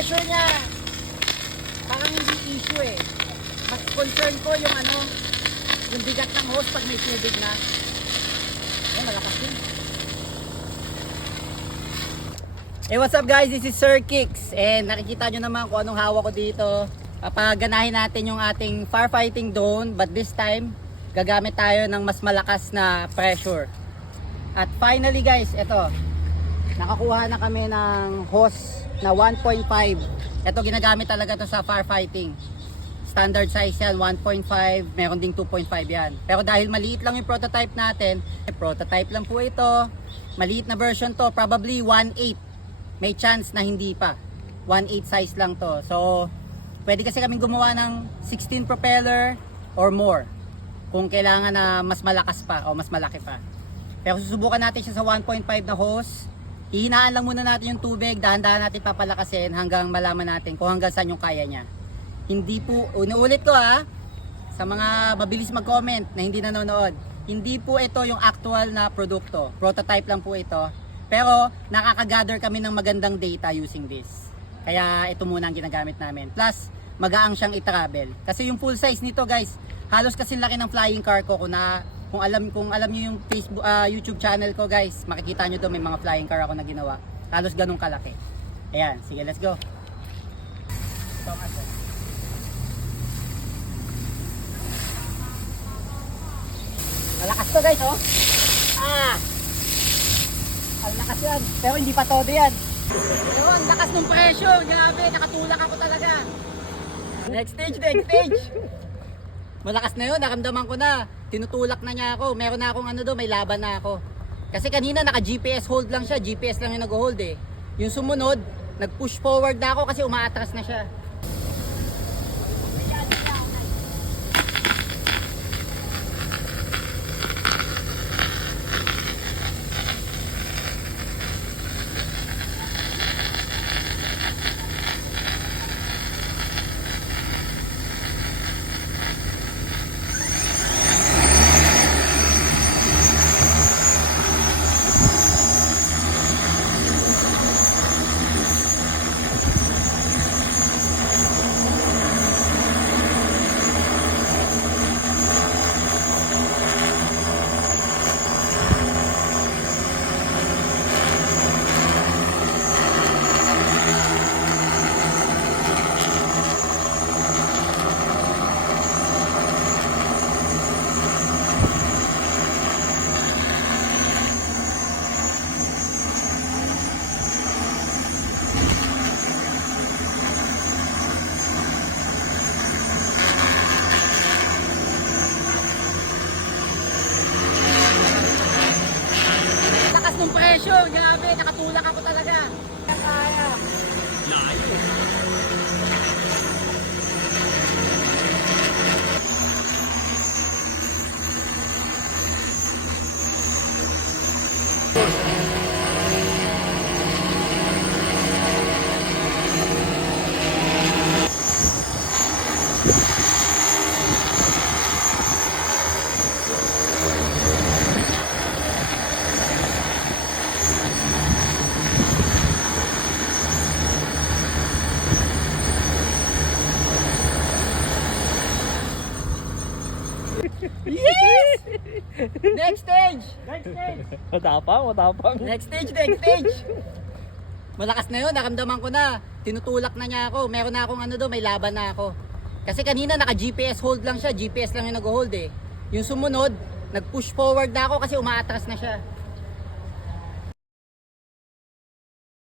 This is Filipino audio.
pressure niya, parang hindi issue eh. Mas concern ko yung yung bigat ng hose pag may tubig na. Ayan, malakas din. Hey, what's up guys? This is Sir Kicks. And nakikita nyo naman kung anong hawak ko dito. Papaganahin natin yung ating firefighting drone. But this time, gagamit tayo ng mas malakas na pressure. At finally guys, ito. Nakakuha na kami ng hose na 1.5. Ito ginagamit talaga to sa firefighting. Standard size yan, 1.5, meron ding 2.5 yan. Pero dahil maliit lang yung prototype natin, prototype lang po ito, maliit na version to, probably 1.8. May chance na hindi pa. 1.8 size lang to. So, pwede kasi kaming gumawa ng 16 propeller or more. Kung kailangan na mas malakas pa o mas malaki pa. Pero susubukan natin siya sa 1.5 na hose. Hihinaan lang muna natin yung tubig, dahan-dahan natin papalakasin hanggang malaman natin kung hanggang saan yung kaya niya. Hindi po, unuulit ko sa mga mabilis mag-comment na hindi nanonood, hindi po ito yung actual na produkto. Prototype lang po ito. Pero nakaka-gather kami ng magandang data using this. Kaya ito muna ang ginagamit namin. Plus, magaang siyang i-travel. Kasi yung full size nito guys, halos kasi laki ng flying car ko. Kung alam niyo yung Facebook, YouTube channel ko guys, makikita niyo doon may mga flying car ako na ginawa. Halos ganun kalaki. Ayan, sige, let's go. Ito nga ito. Malakas to guys, oh. Ang lakas yan. Pero hindi pa todo yan. Pero ang lakas ng pressure. Grabe, nakatulak ako talaga. Next stage. Malakas na yun, naramdaman ko na. Tinutulak na niya ako. Meron na akong may laban na ako. Kasi kanina naka GPS hold lang siya. GPS lang yung nag-hold eh. Yung sumunod, nag-push forward na ako kasi umaatras na siya. Ng pressure, grabe, nakatulak ako talaga. Kaya. Yes! Next stage! Matapang. Next stage! Malakas na yun, naramdaman ko na. Tinutulak na niya ako. Meron na akong may laban na ako. Kasi kanina naka GPS hold lang siya. GPS lang yung nag-hold eh. Yung sumunod, nag-push forward na ako kasi umaatras na siya.